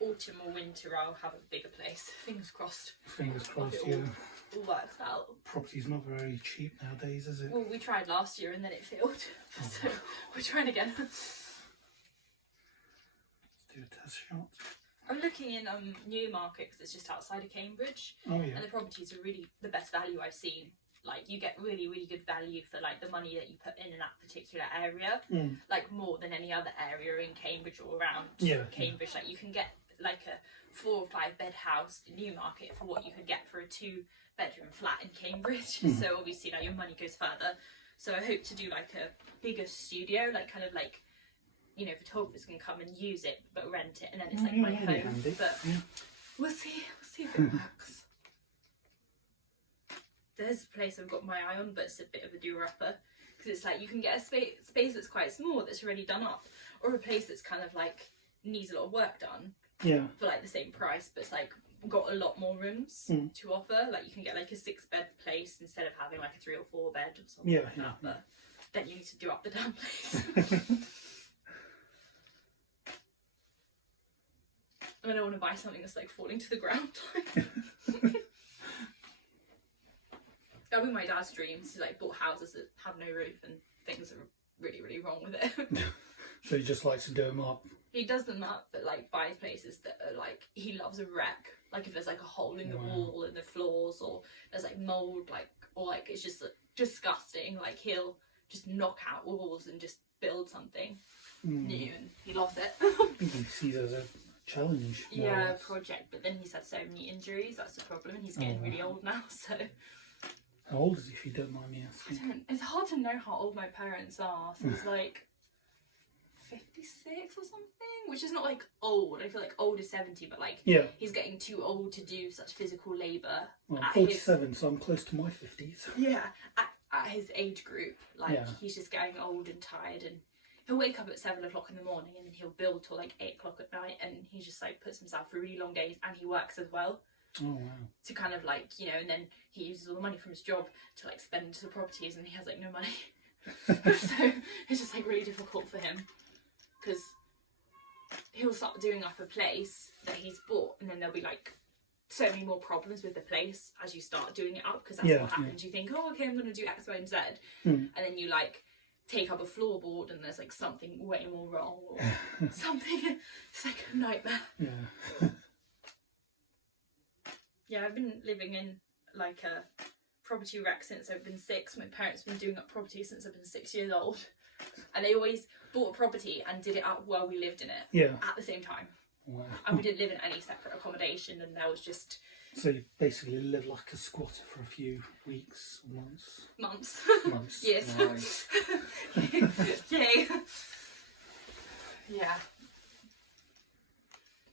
autumn or winter I'll have a bigger place. Fingers crossed. Fingers crossed, It yeah. all works out. Property's not very cheap nowadays, is it? Well, we tried last year and then it failed. So we're trying again. Let's do a test shot. I'm looking in Newmarket because it's just outside of Cambridge. Oh yeah. And the properties are really the best value I've seen. Like, you get really, really good value for like the money that you put in that particular area. Like more than any other area in Cambridge or around Cambridge. Like, you can get like a 4 or 5 bed house in Newmarket for what you could get for a 2-bedroom flat in Cambridge. So obviously like your money goes further. So I hope to do like a bigger studio, like kind of like, you know, photographers can come and use it but rent it, and then it's like my home. But we'll see if it works. There's a place I've got my eye on, but it's a bit of a do-upper, because it's like you can get a space that's quite small that's already done up, or a place that's kind of like needs a lot of work done for like the same price, but it's like got a lot more rooms to offer. Like you can get like a 6-bed place instead of having like a 3 or 4 bed or something like that. But then you need to do up the down place. I don't want to buy something that's like falling to the ground. That'll be my dad's dreams. He's like bought houses that have no roof and things are really, really wrong with it. So he just likes to do them up. He does them up, but like buys places that are like, he loves a wreck. Like if there's like a hole in the wall in the floors, or there's like mould, like, or like it's just like, disgusting. Like he'll just knock out walls and just build something new, and he loves it. He sees it as a challenge. Yeah, project. But then he's had so many injuries. That's the problem, and he's getting really old now. So. How old is he, if you don't mind me asking? It's hard to know how old my parents are. So it's like 56 or something, which is not like old. I feel like old is 70, but like he's getting too old to do such physical labour. Well, I'm 47, so I'm close to my 50s. Yeah, at his age group, like he's just getting old and tired, and he'll wake up at 7 o'clock in the morning and then he'll build till like 8 o'clock at night, and he just like puts himself through really long days, and he works as well. Oh wow. To kind of like, you know, and then he uses all the money from his job to like spend into the properties, and he has like no money. So it's just like really difficult for him, because he'll start doing up a place that he's bought, and then there'll be like so many more problems with the place as you start doing it up, because that's what happens. You think, oh okay, I'm going to do X, Y and Z, and then you like take up a floorboard and there's like something way more wrong, or something. It's like a nightmare. Yeah, I've been living in like a property wreck since I've been 6. My parents have been doing up property since I've been 6 years old. And they always bought a property and did it up while we lived in it at the same time. Wow. And we didn't live in any separate accommodation, and there was just... So you basically live like a squatter for a few weeks, months? Months. Years. Nice. Yay. Yeah.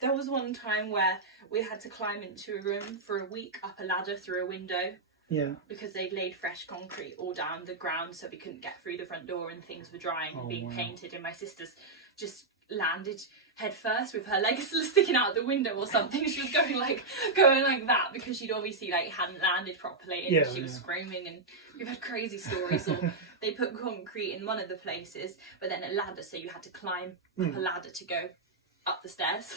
There was one time where we had to climb into a room for a week up a ladder through a window. Yeah. Because they'd laid fresh concrete all down the ground, so we couldn't get through the front door, and things were drying and being painted, and my sister's just landed head first with her legs sticking out the window or something. She was going like that because she'd obviously like hadn't landed properly, and she was screaming, and we've had crazy stories. Or they put concrete in one of the places, but then a ladder, so you had to climb up a ladder to go up the stairs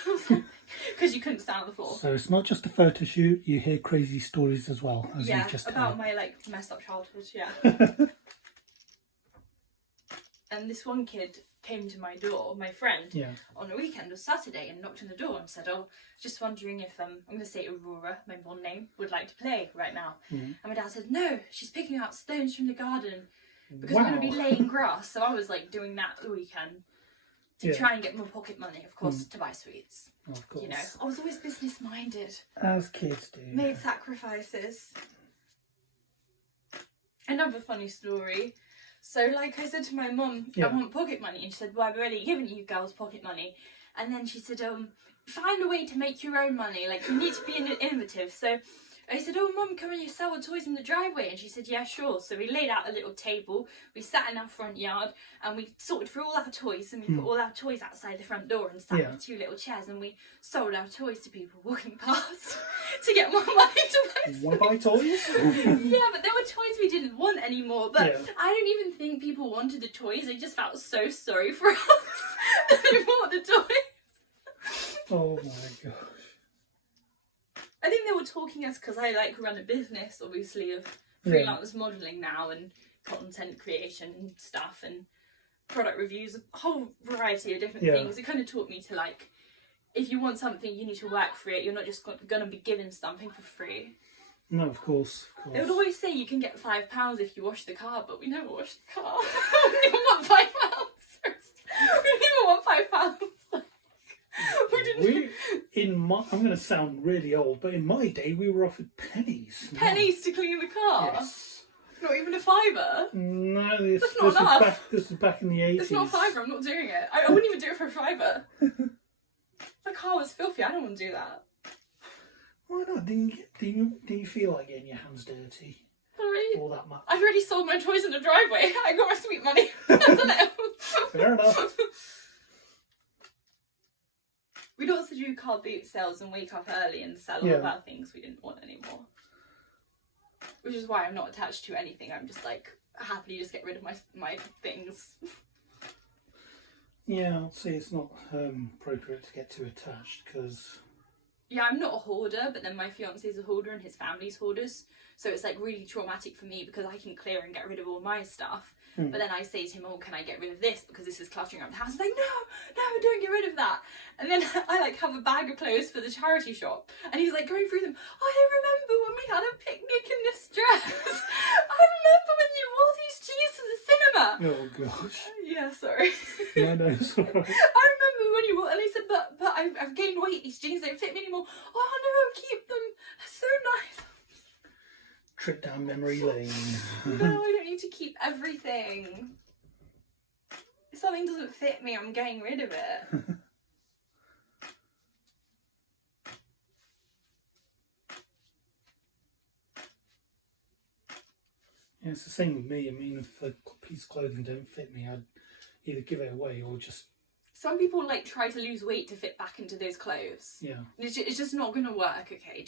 because you couldn't stand on the floor. So it's not just a photo shoot, you hear crazy stories as well, as you just about my like messed up childhood. And this one kid came to my door, my friend, on a weekend or Saturday, and knocked on the door and said, oh, just wondering if I'm going to say Aurora, my born name, would like to play right now. And my dad said, no, she's picking out stones from the garden because we're going to be laying grass. So I was like doing that the weekend to try and get more pocket money, of course, to buy sweets. Of course. You know, I was always business minded. As kids do. Made sacrifices. Another funny story. So, like I said to my mum, I want pocket money, and she said, well, I've already given you girls pocket money. And then she said, find a way to make your own money. Like, you need to be innovative. So I said, oh, Mum, can we sell the toys in the driveway? And she said, yeah, sure. So we laid out a little table. We sat in our front yard, and we sorted through all our toys, and we put all our toys outside the front door and sat on 2 little chairs, and we sold our toys to people walking past to get more money to buy. Want to buy toys? Yeah, but there were toys we didn't want anymore. But I don't even think people wanted the toys. They just felt so sorry for us that they bought the toys. Oh my gosh. I think they were talking us because I like run a business, obviously, of freelance modelling now and content creation and stuff and product reviews, a whole variety of different things. It kind of taught me to like, if you want something, you need to work for it. You're not just going to be given something for free. No, of course. They would always say you can get £5 if you wash the car, but we never wash the car. We don't even want £5. We don't even want £5. I'm going to sound really old, but in my day we were offered pennies. Pennies to clean the car? Yes. Not even a £5? No, this was back in the 80s. It's not a £5, I'm not doing it. I wouldn't even do it for a £5. The car was filthy, I don't want to do that. Why not? Do you feel like getting your hands dirty? Sorry. All that much? I've already sold my toys in the driveway. I got my sweet money. I've done it. Fair enough. We'd also do car boot sales and wake up early and sell all of our things we didn't want anymore. Which is why I'm not attached to anything. I'm just like, happily just get rid of my things. Yeah, I'd say it's not appropriate to get too attached because... Yeah, I'm not a hoarder, but then my fiance's a hoarder and his family's hoarders. So it's like really traumatic for me because I can clear and get rid of all my stuff. But then I say to him, oh, can I get rid of this because this is cluttering up the house? He's like, no, don't get rid of that. And then I like have a bag of clothes for the charity shop and he's like going through them. I remember when we had a picnic in this dress. I remember when you wore these jeans to the cinema. Oh gosh. Yeah, sorry. No, it's alright. I remember when you wore, and he said, but I've gained weight, these jeans don't fit me anymore. Oh no, keep them, they're so nice. Trip down memory lane. No, I don't need to keep everything. If something doesn't fit me, I'm getting rid of it. Yeah, it's the same with me. I mean, if a piece of clothing don't fit me, I'd either give it away or just... Some people like try to lose weight to fit back into those clothes. Yeah. It's just not going to work, okay?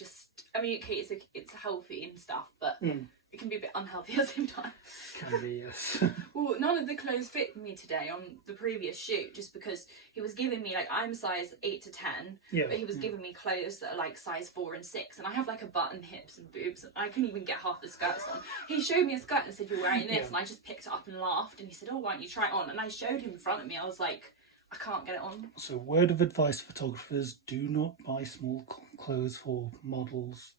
I mean, okay, it's healthy and stuff, but it can be a bit unhealthy at the same time. Can be, yes. Well, none of the clothes fit me today on the previous shoot, just because he was giving me, like, I'm size 8 to 10, but he was giving me clothes that are like size 4 and 6, and I have like a button, hips and boobs, and I couldn't even get half the skirts on. He showed me a skirt and said, you're wearing this, and I just picked it up and laughed, and he said, oh, why don't you try it on? And I showed him in front of me, I was like, I can't get it on. So, word of advice, photographers, do not buy small clothes for models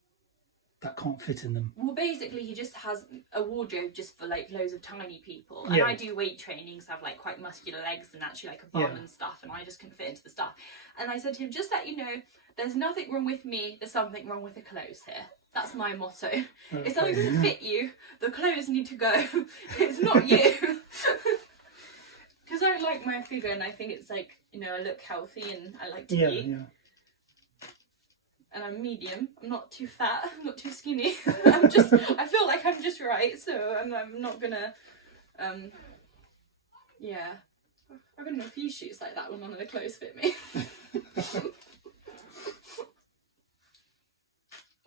that can't fit in them. Well, basically, he just has a wardrobe just for like loads of tiny people. And I do weight training, so I have like quite muscular legs and actually like a bum and stuff, and I just couldn't fit into the stuff. And I said to him, just let you know, there's nothing wrong with me, there's something wrong with the clothes here. That's my motto. Okay. If something doesn't fit you, the clothes need to go. It's not you. Because I like my figure and I think it's like, you know, I look healthy and I like to eat. Yeah. And I'm medium. I'm not too fat. I'm not too skinny. I feel like I'm just right. So I'm not gonna, yeah. I've been on a few shoots like that when none of the clothes fit me.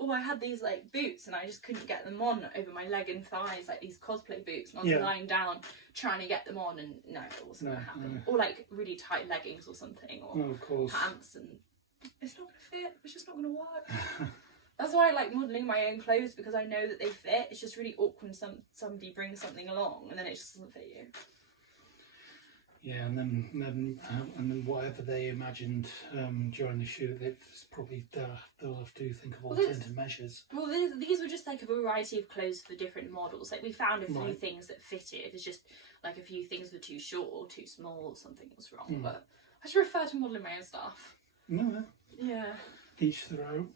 Oh, I had these like boots and I just couldn't get them on over my leg and thighs, like these cosplay boots, and I was lying down trying to get them on, and no, it wasn't gonna happen. Or like really tight leggings or something, or pants, and it's not gonna fit. It's just not gonna work. That's why I like modelling my own clothes, because I know that they fit. It's just really awkward when somebody brings something along and then it just doesn't fit you. Yeah, and then whatever they imagined during the shoot, it's probably they'll have to think of alternative measures. Well, these were just like a variety of clothes for different models. Like we found a few things that fitted. It's just like a few things were too short or too small, or something was wrong. But I just prefer to model my own stuff. No. Yeah. Each their own.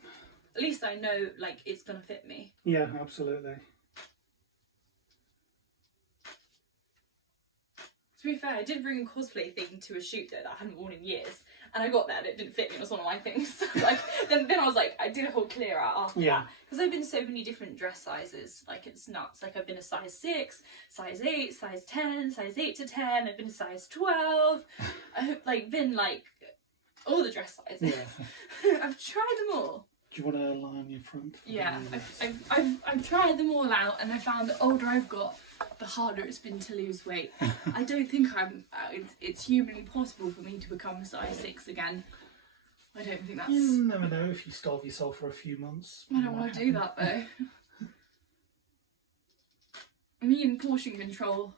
At least I know like it's gonna fit me. Yeah, absolutely. To be fair, I did bring a cosplay thing to a shoot though that I hadn't worn in years, and I got there and it didn't fit me. It was one of my things. Like then I was like, I did a whole clear out after that, because I've been so many different dress sizes. Like it's nuts. Like I've been a size 6, size 8, size 10, size 8 to 10. I've been a size 12. I've like been like all the dress sizes. Yeah. I've tried them all. Do you want to line your front? Yeah, I've tried them all out, and I found the older I've got, the harder it's been to lose weight. I don't think it's humanly possible for me to become a size 6 again. I don't think that's... You never know if you starve yourself for a few months. I don't want to do that though. Me and portion control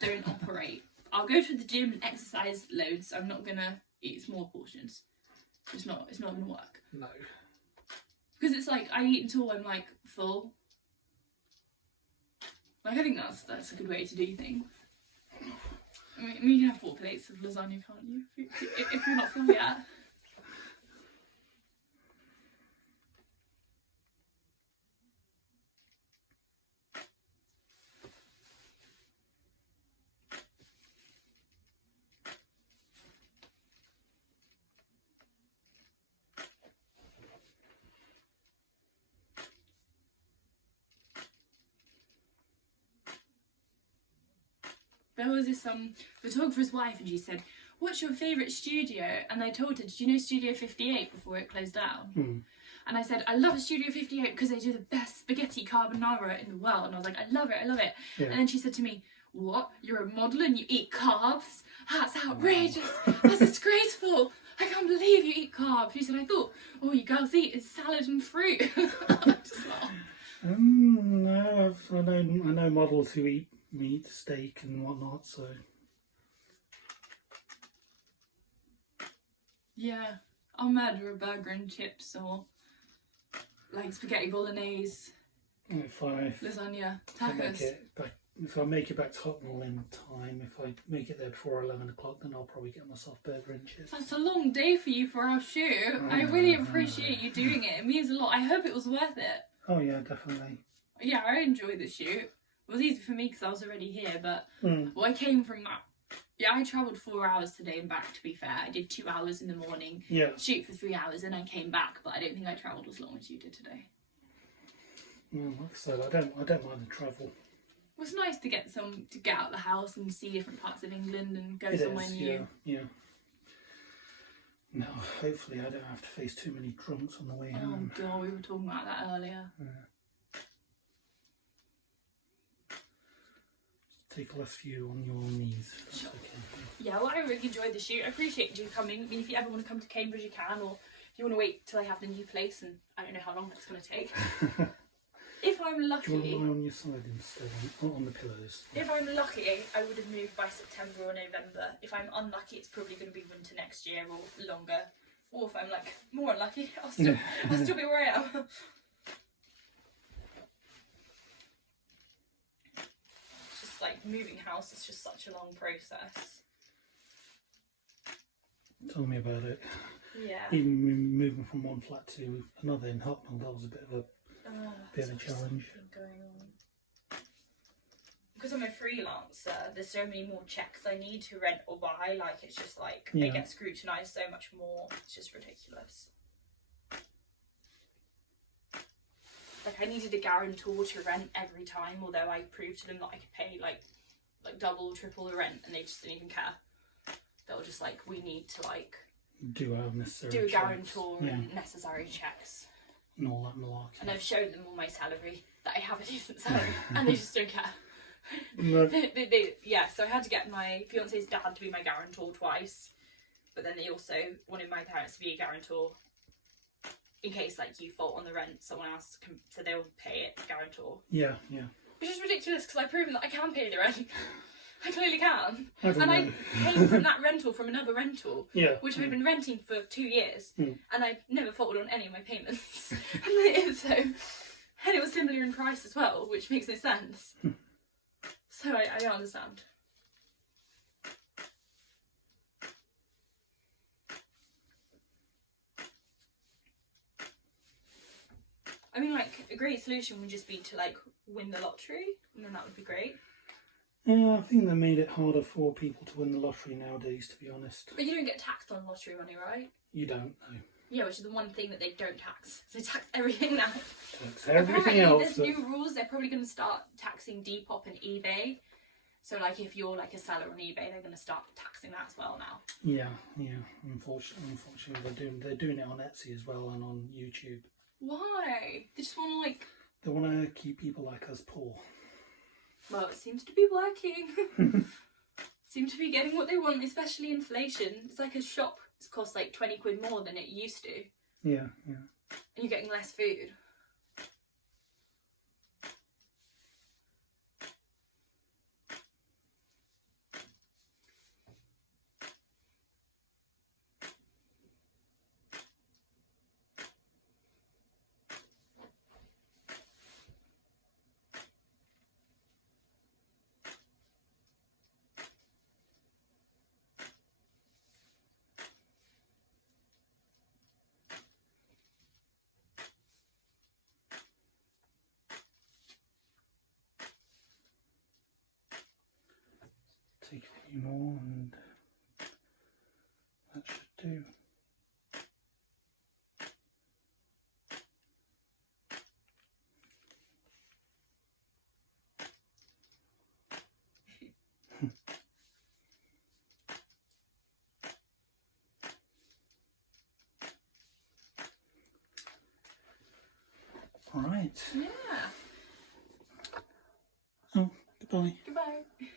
don't operate. I'll go to the gym and exercise loads. I'm not gonna eat small portions. It's not gonna work. No. Because it's like I eat until I'm like full. Like I think that's a good way to do things. I mean you can have 4 plates of lasagna, can't you? If you're not full yet. There was this photographer's wife and she said, "What's your favourite studio?" And I told her, "Did you know Studio 58 before it closed down?" And I said, "I love Studio 58 because they do the best spaghetti carbonara in the world." And I was like, "I love it, I love it." Yeah. And then she said to me, "What? You're a model and you eat carbs? That's outrageous. That's disgraceful. I can't believe you eat carbs." She said, "I thought all you girls eat is salad and fruit." Just laughed. No, I know models who eat meat, steak and whatnot, so... Yeah, I'm mad for a burger and chips or like spaghetti bolognese, lasagna, tacos. If I make it back to Hucknall in time, if I make it there before 11 o'clock, then I'll probably get myself burger and chips. That's a long day for you for our shoot. I really appreciate you doing it. It means a lot. I hope it was worth it. Oh yeah, definitely. Yeah, I enjoyed the shoot. It was easy for me because I was already here, but well, I came from that. Yeah, I travelled 4 hours today and back, to be fair. I did 2 hours in the morning, shoot for 3 hours, and I came back, but I don't think I travelled as long as you did today. Well, like I said, I don't mind the travel. It was nice to get out of the house and see different parts of England and go somewhere new. Yeah. No, hopefully I don't have to face too many drunks on the way home. Oh god, we were talking about that earlier. Take less view on your knees. Sure. Okay. Yeah, well, I really enjoyed the shoot. I appreciate you coming. I mean, if you ever want to come to Cambridge, you can, or if you want to wait till I have the new place, and I don't know how long that's going to take. If I'm lucky... Do you want to lie on your side instead, on the pillows? If I'm lucky, I would have moved by September or November. If I'm unlucky, it's probably going to be winter next year or longer. Or if I'm like more unlucky, I'll still be where I am. Like moving house is just such a long process. Tell me about it. Yeah. Even moving from one flat to another in Hucknall, that was a bit of a challenge. Going on. Because I'm a freelancer, there's so many more checks I need to rent or buy. Like it's just like they get scrutinised so much more. It's just ridiculous. Like I needed a guarantor to rent every time, although I proved to them that I could pay like double, triple the rent, and they just didn't even care. They were just like, we need to like do a guarantor and necessary checks and all that malarkey. And I've shown them all my salary, that I have a decent salary, and they just don't care. No. So I had to get my fiance's dad to be my guarantor twice, but then they also wanted my parents to be a guarantor. In case like you fault on the rent, someone else can, so they'll pay it, guarantor. Yeah. Which is ridiculous because I've proven that I can pay the rent. I clearly can. I came from that rental from another rental, which I'd been renting for 2 years, and I never faulted on any of my payments. And it was similar in price as well, which makes no sense. So I don't understand. I mean, like, a great solution would just be to, like, win the lottery, and then that would be great. Yeah, I think they made it harder for people to win the lottery nowadays, to be honest. But you don't get taxed on lottery money, right? You don't, no. Yeah, which is the one thing that they don't tax. So they tax everything now. Tax everything else. There's new rules. They're probably going to start taxing Depop and eBay. So, like, if you're, like, a seller on eBay, they're going to start taxing that as well now. Yeah. Unfortunately, they're doing it on Etsy as well and on YouTube. Why? They just want to, like... They want to keep people like us poor. Well, it seems to be working. Seem to be getting what they want, especially inflation. It's like a shop costs like 20 quid more than it used to. Yeah, yeah. And you're getting less food. Take a few more and that should do. All right. Yeah. Oh, goodbye. Goodbye.